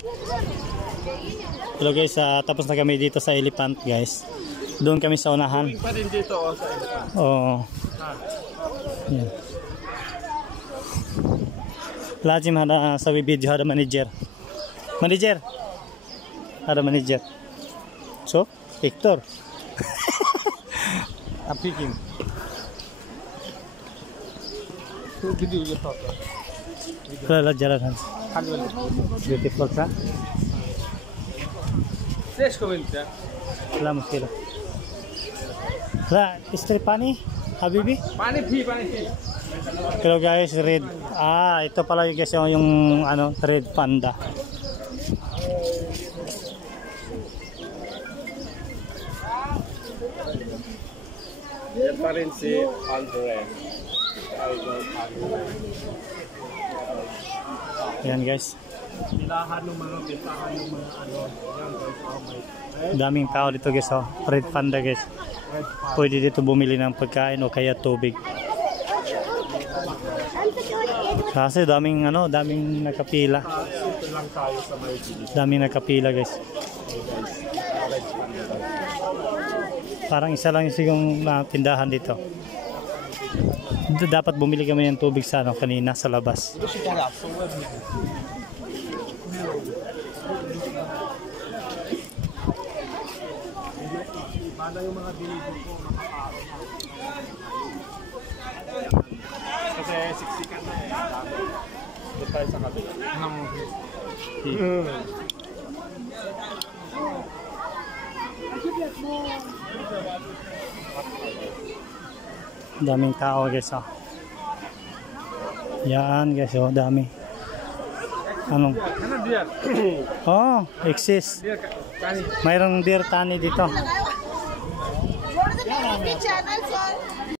Hello guys, tapos na kami dito sa Elephant guys. Doon kami sa unahan. Pa rin dito sa Elephant. Oo. Yan. Lazim ada sa video ada manager. Ada manager. So, Victor. I'm picking. Video you talk. Kala jalan beautiful sa. Fresh comment ya. ला मुश्किल ला istri pani habibi Pani phi. pero guys red ito pala yung guys yung ano red panda. Yan pa rin si Andre. Yan guys. Bilahan ng mga bintahan ng mga ano. Yan guys, oh my. Daming tao dito guys oh. Red panda guys. Pwede dito bumili ng pagkain o kaya tubig. Kasi daming nakapila. Lang tayo sa may Daming nakapila guys. Parang isa lang yung tindahan dito. Dapat bumili kami ng tubig sa kanina sa labas. Bala yung mga binibig ko makaparo. Kasi siksikan na eh. Doon tayo sa kabila. Daming tao guys oh. Yan guys oh, dami. Anong? Ano dia? Oh, exist. Mayroong deer tani dito. Channel sir.